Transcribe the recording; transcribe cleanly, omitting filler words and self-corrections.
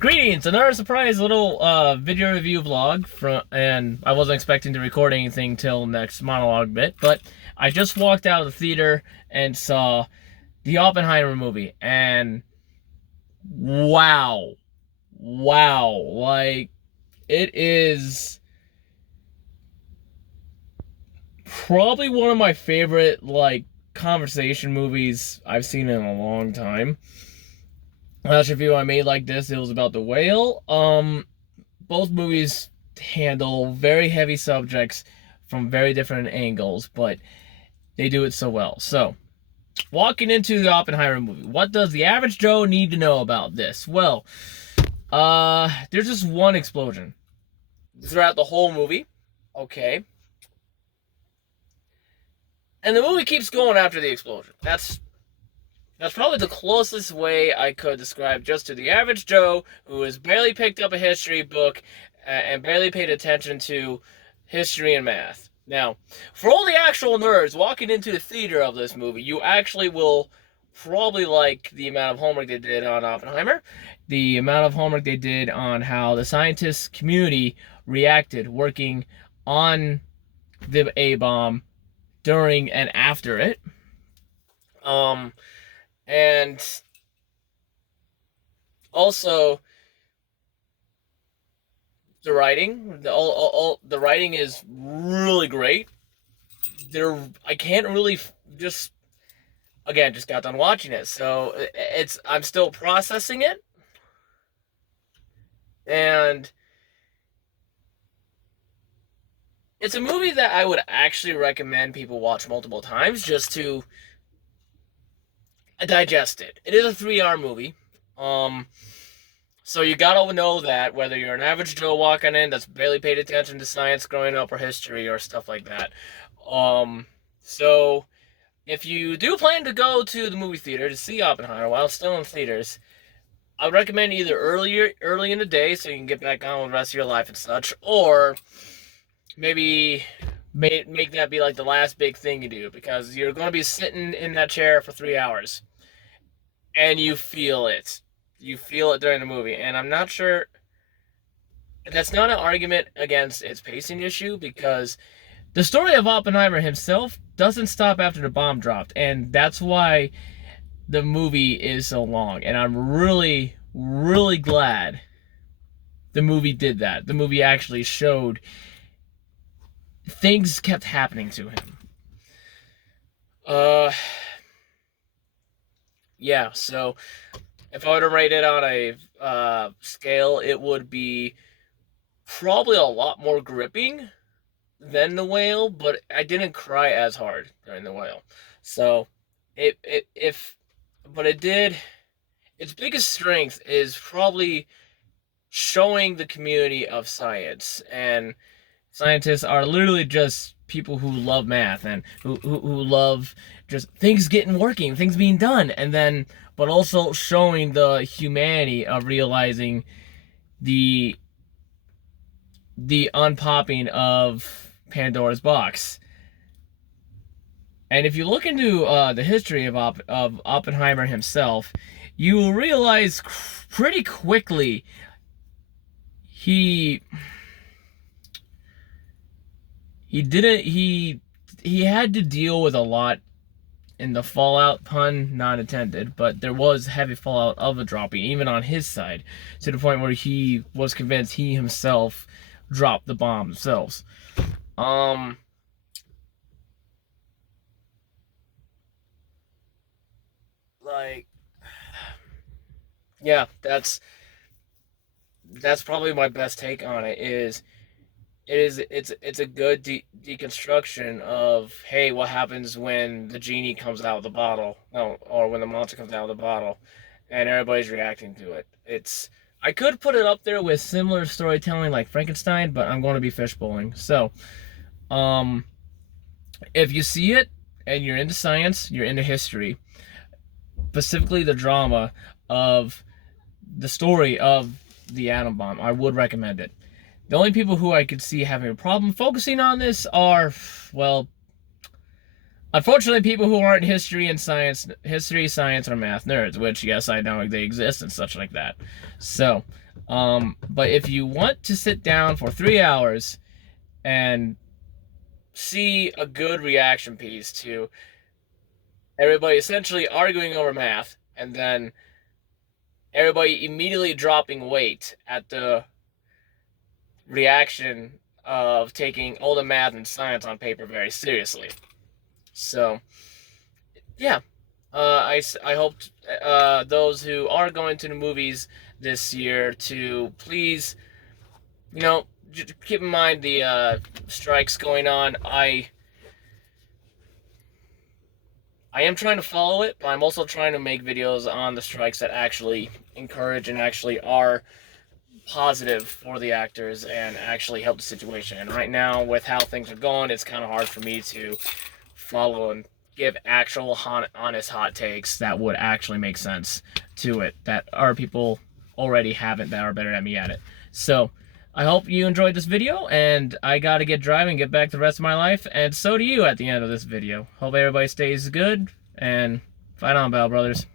Greetings! Another surprise little video review vlog and I wasn't expecting to record anything till next monologue bit, but I just walked out of the theater and saw the Oppenheimer movie, and wow, like it is probably one of my favorite conversation movies I've seen in a long time. Last review I made like this, it was about the whale. Both movies handle very heavy subjects from very different angles, but they do it so well. So, walking into the Oppenheimer movie, what does the average Joe need to know about this? Well, there's just one explosion throughout the whole movie. Okay. And the movie keeps going after the explosion. That's probably the closest way I could describe just to the average Joe who has barely picked up a history book and barely paid attention to history and math. Now, for all the actual nerds walking into the theater of this movie, you actually will probably like the amount of homework they did on Oppenheimer, the amount of homework they did on how the scientist community reacted working on the A-bomb during and after it. And also the writing, the writing is really great. I can't really just got done watching it, so I'm still processing it, and it's a movie that I would actually recommend people watch multiple times just to digest it. It is a 3-hour movie. So you gotta know that, whether you're an average Joe walking in that's barely paid attention to science growing up or history or stuff like that. So if you do plan to go to the movie theater to see Oppenheimer while it's still in theaters, I would recommend either early in the day so you can get back on with the rest of your life and such, or maybe make that be like the last big thing you do, because you're going to be sitting in that chair for 3 hours. And you feel it. You feel it during the movie. And I'm not sure... That's not an argument against its pacing issue, because the story of Oppenheimer himself doesn't stop after the bomb dropped. And that's why the movie is so long. And I'm really, really glad the movie did that. The movie actually showed things kept happening to him. Yeah, so if I were to rate it on a scale, it would be probably a lot more gripping than the whale, but I didn't cry as hard during the whale. So but it did. Its biggest strength is probably showing the community of science, and scientists are literally just people who love math and who love just things working, things being done, and then but also showing the humanity of realizing the unpopping of Pandora's box. And if you look into the history of Oppenheimer himself, you will realize pretty quickly he had to deal with a lot in the fallout, pun not intended, but there was heavy fallout of the dropping, even on his side, to the point where he was convinced he himself dropped the bomb themselves. Yeah, that's probably my best take on it. It's a good deconstruction of, hey, what happens when the genie comes out of the bottle, or when the monster comes out of the bottle, and everybody's reacting to it. I could put it up there with similar storytelling like Frankenstein, but I'm going to be fishbowling. So, if you see it and you're into science, you're into history, specifically the drama of the story of the atom bomb, I would recommend it. The only people who I could see having a problem focusing on this are, well, unfortunately, people who aren't history, science, or math nerds, which, yes, I know they exist and such like that. So, But if you want to sit down for 3 hours and see a good reaction piece to everybody essentially arguing over math, and then everybody immediately dropping weight at the reaction of taking all the math and science on paper very seriously. So, yeah. I hope those who are going to the movies this year to please, keep in mind the strikes going on. I am trying to follow it, but I'm also trying to make videos on the strikes that actually encourage and actually are positive for the actors and actually help the situation. And right now, with how things are going, it's kind of hard for me to follow and give actual honest hot takes that would actually make sense to it, that our people already haven't, that are better than me at it. So I hope you enjoyed this video, and I gotta get driving, get back to the rest of my life, and so do you at the end of this video. Hope everybody stays good, and fight on, Bell Brothers.